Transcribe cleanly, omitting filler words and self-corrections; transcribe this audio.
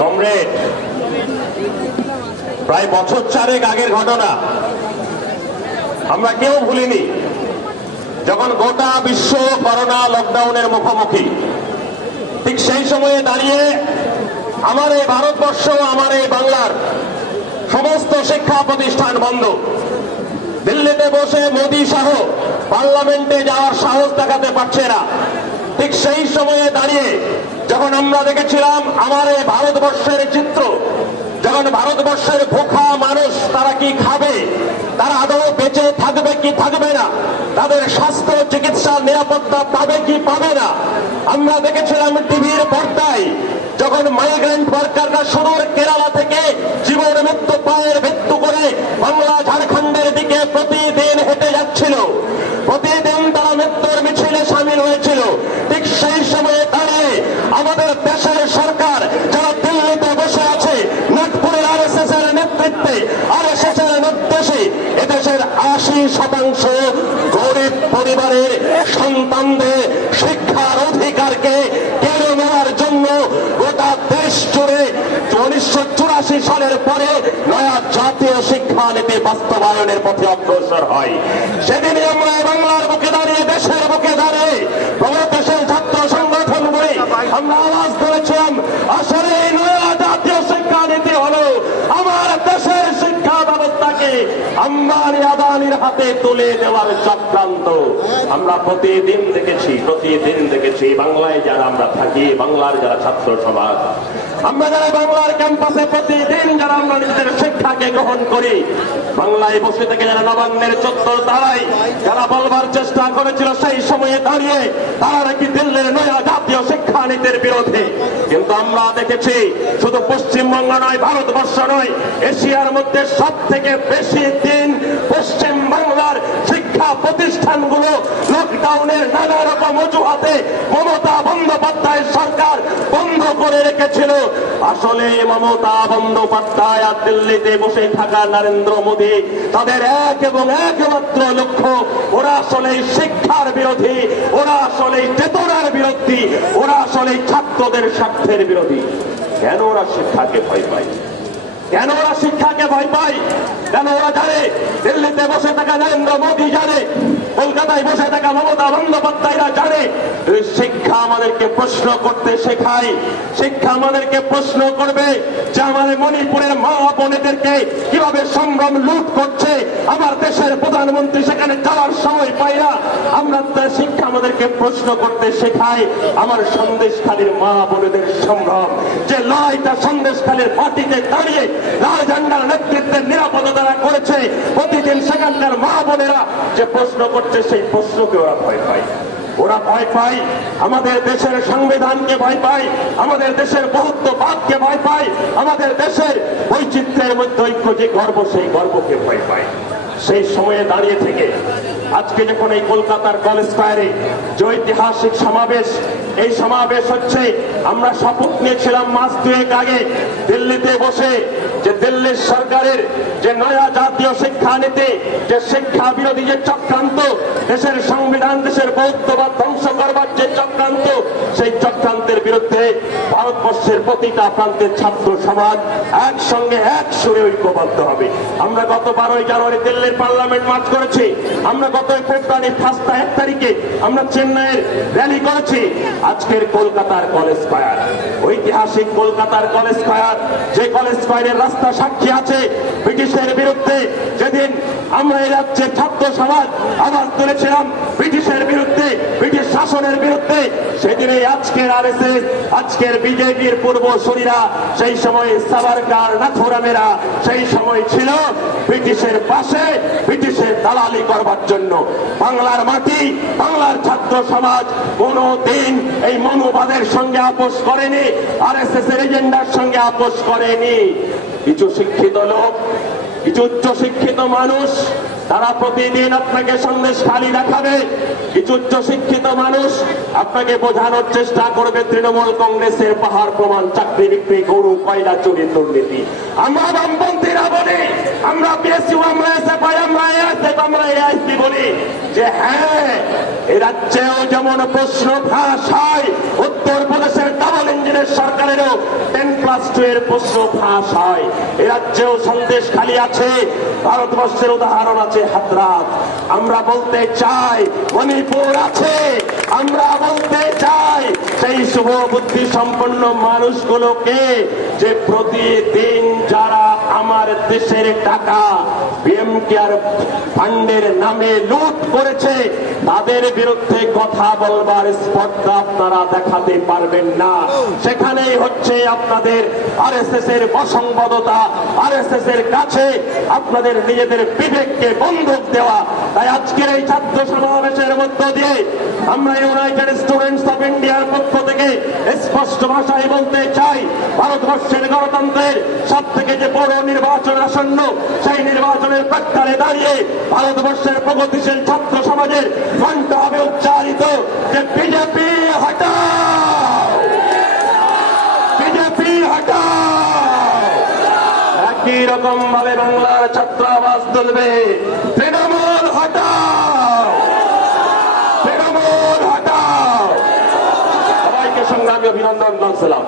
Comrade, প্রায় বছর চারেক আগের ঘটনা আমরা কেউ ভুলিনি, যখন গোটা বিশ্ব করোনা লকডাউনের মুখোমুখি। ঠিক সেই সময়ে দাঁড়িয়ে আমার এই ভারতবর্ষ, আমার এই বাংলার সমস্ত শিক্ষা প্রতিষ্ঠান বন্ধ। দিল্লিতে বসে মোদী সহ পার্লামেন্টে যাওয়ার সাহস দেখাতে পারছে না। ঠিক সেই সময়ে দাঁড়িয়ে যখন আমরা দেখেছিলাম আমার এই ভারতবর্ষের চিত্র, যখন ভারতবর্ষের ভোখা মানুষ তারা কি খাবে, তারা আদৌ বেঁচে থাকবে কি থাকবে না, তাদের স্বাস্থ্য চিকিৎসার নিরাপত্তা পাবে কি পাবে না, আমরা দেখেছিলাম টিভির পর্দায় যখন মাইগ্রেন্ট ওয়ার্কাররা সুদূর কেরালা থেকে জীবন মৃত্যু পায়ের মৃত্যু করে বাংলা ঝাড়খণ্ডের দিকে প্রতিদিন হেঁটে যাচ্ছিল, প্রতিদিন তারা মৃত্যুর মিছিলে সামিল হয়েছিল। ঠিক সেই সময়ে দাঁড়িয়ে আমাদের দেশের সরকার যারা দিল্লিতে বসে আছে নাগপুরের আরএসএস এর নেতৃত্বে, আরএসএস এর নির্দেশে এদেশের 80% গরিব পরিবারের সন্তানদের শিক্ষার অধিকারকে কেড়ে নেওয়ার জন্য গোটা দেশ জুড়ে 1984 সালের পরে নয়া জাতীয় শিক্ষানীতি বাস্তবায়নের পথে অগ্রসর হয়। সেদিনই আমরা বাংলার বুকে দাঁড়িয়ে, দেশের বুকে দাঁড়িয়ে বাংলাদেশের ছাত্র সংগঠনগুলি আমরা আওয়াজ করেছিলাম, আসলে এই নয়া জাতীয় শিক্ষানীতি হলো আমার দেশের শিক্ষা ব্যবস্থাকে আম্বানি আদানির হাতে তুলে দেওয়ার চক্রান্ত। আমরা প্রতিদিন দেখেছি বাংলায় যারা আমরা থাকি, বাংলার যারা ছাত্র সমাজ, আমরা যারা বাংলার ক্যাম্পাসে প্রতিদিন যারা আমরা নিজেদের শিক্ষাকে গ্রহণ করি, বাংলায় বসে থেকে যারা নবান্নের চত্বর দাঁড়াই, যারা বলবার চেষ্টা করেছিল সেই সময়ে দাঁড়িয়ে তারা নাকি দিল্লির নয়া জাতীয় শিক্ষানীতির বিরোধী। কিন্তু আমরা দেখেছি শুধু পশ্চিমবঙ্গ নয়, ভারতবর্ষ নয়, এশিয়ার মধ্যে সব থেকে বেশি দিন পশ্চিম বাংলার শিক্ষা প্রতিষ্ঠানগুলো লকডাউনের নানা রকম অজুহাতে মমতা বন্দ্যোপাধ্যায়ের সরকার বন্ধ করে রেখেছিল। আসলে মমতা বন্দ্যোপাধ্যায় আর দিল্লিতে বসে থাকা নরেন্দ্র মোদী তাদের এক এবং একমাত্র লক্ষ্য, ওরা আসলে শিক্ষার বিরোধী, ওরা আসলে চেতনার বিরোধী, ওরা আসলে ছাত্রদের স্বার্থের বিরোধী। কেন ওরা শিক্ষাকে ভয় পায়? কেন ওরা শিক্ষাকে ভয় পায়? কেন ওরা জানে দিল্লিতে বসে থাকা নরেন্দ্র মোদী জানে, কলকাতায় বসে থাকা মমতা বন্দ্যোপাধ্যায়রা জানে শিক্ষা আমাদেরকে প্রশ্ন করতে শেখায়। শিক্ষা আমাদেরকে প্রশ্ন করবে যে আমাদের মণিপুরের মা বোনেদেরকে কিভাবে সম্ভ্রম লুট করছে, আমার দেশের প্রধানমন্ত্রী সেখানে যাওয়ার সময় পায় না। আমরা শিক্ষা আমাদেরকে প্রশ্ন করতে শেখায় আমার সন্দেশখালীর মা বোনেদের সম্ভ্রম, যে লড়াইটা সন্দেশখালীর মাটিতে দাঁড়িয়ে লাল ঝান্ডার নেতৃত্বের নিরাপত্তা করেছে। প্রতিদিন সেখানকার মা বোনেরা যে প্রশ্ন করছে সেই প্রশ্নকে ওরা ভয় পায়। ওরা ভয় পায় আমাদের দেশের সংবিধানকে ভয় পায়, আমাদের দেশের বহুত্ববাদকে ভয় পায়, আমাদের দেশের বৈচিত্র্যের মধ্যে ঐক্য যে গর্ব, সেই গর্বকে ভয় পায়। সেই সময়ে দাঁড়িয়ে থেকে আজকে যখন এই কলকাতার কলেজ স্কয়ারে যে ঐতিহাসিক সমাবেশ, এই সমাবেশ হচ্ছে, আমরা শপথ নিয়েছিলাম মাস দুয়েক আগে দিল্লিতে বসে যে দিল্লির সরকারের যে নয়া জাতীয় শিক্ষানীতি, যে শিক্ষা বিরোধী যে চক্রান্ত, দেশের সংবিধান, দেশের বৌদ্ধবাদ ধ্বংস করবার যে চক্রান্ত, সেই চক্রান্তের বিরুদ্ধে ভারতবর্ষের প্রতিটা প্রান্তের ছাত্র সমাজ একসঙ্গে এক সুরে ঐক্যবদ্ধ হবে। আমরা গত 12 জানুয়ারি দিল্লির পার্লামেন্ট মার্চ করেছি, আমরা গত ফেব্রুয়ারি 1 তারিখে আমরা চেন্নাইয়ের র্যালি করেছি। আজকের কলকাতার কলেজ স্কয়ার, ঐতিহাসিক কলকাতার কলেজ স্কয়ার, যে কলেজ স্কয়ারের রাস্তা সাক্ষী আছে ব্রিটিশের বিরুদ্ধে। যেদিন আমরা এই রাজ্যের ছাত্র সমাজ আওয়াজ তুলেছিলাম ব্রিটিশের বিরুদ্ধে, ব্রিটিশ শাসনের বিরুদ্ধে, সেদিনে আজকের আরএসএস, আজকের বিজেপির পূর্বসূরীরা, সেই সময় সাভারকার, নাথুরামেরা সেই সময় ছিল ব্রিটিশের পাশে, ব্রিটিশের দালালি করবার জন্য। বাংলার মাটি, বাংলার ছাত্র সমাজ কোনদিন এই মনোবাদের সঙ্গে আপোষ করেনি, আরএসএস এর এজেন্ডার সঙ্গে আপোষ করেনি। কিছু শিক্ষিত লোক, কিছু উচ্চ শিক্ষিত মানুষ, তারা প্রতিদিন আপনাকে সন্দেশখালী দেখাবে। কিছু উচ্চ শিক্ষিত মানুষ আপনাকে বোঝানোর চেষ্টা করবে তৃণমূল কংগ্রেসের পাহাড় প্রমাণ চাকরি বিক্রি, গরু, কয়লা চুরি, দুর্নীতি। আমরা বামপন্থীরা বলি, আমরা পিএসইউ, আমরা এসএফআই, আমরা এআইএসএফ, আমরা এআইসি বলি যে হ্যাঁ, এ রাজ্যেও যেমন প্রশ্ন ফাঁস হয়, উত্তরপ্রদেশের সালেরও 10+2 এর প্রশ্ন ফাঁস হয়। এ রাজ্যেও সন্দেশ খালি আছে, ভারতবর্ষের উদাহরণ আছে হাতরাস। আমরা বলতে চাই মণিপুর আছে, আমরা বলতে চাই সেই শুভ বুদ্ধি সম্পন্ন মানুষগুলোকে যে প্রতিদিন যারা আমার দেশের টাকা পিএম কেয়ার ফান্ডের নামে লুট করেছে তাদের বিরুদ্ধে কথা বলবার স্পর্ধা আপনারা দেখাতে পারবেন না। সেখানেই হচ্ছে আপনাদের আরএসএস এর অসংবদ্ধতা, আরএসএস এর কাছে আপনাদের নিজেদের বিবেককে বন্ধক দেওয়া। তাই আজকের এই ছাত্র সমাবেশের মধ্য দিয়ে আমরা ইউনাইটেড স্টুডেন্টস অফ ইন্ডিয়ার পক্ষ থেকে স্পষ্ট ভাষায় বলতে চাই, ভারতবর্ষের গণতন্ত্রের সব থেকে যে বড় নির্বাচন আসন্ন, সেই নির্বাচনের প্রাক্কালে দাঁড়িয়ে ভারতবর্ষের প্রগতিশীল ছাত্র সমাজের কণ্ঠ হবে উচ্চারিত যে বিজেপি হটাও, বিজেপি হটাও। একই রকম ভাবে বাংলার ছাত্র আওয়াজ তুলবে তৃণমূল হটাও, তৃণমূল হটাও। সবাইকে সংগ্রামী অভিনন্দন, সালাম।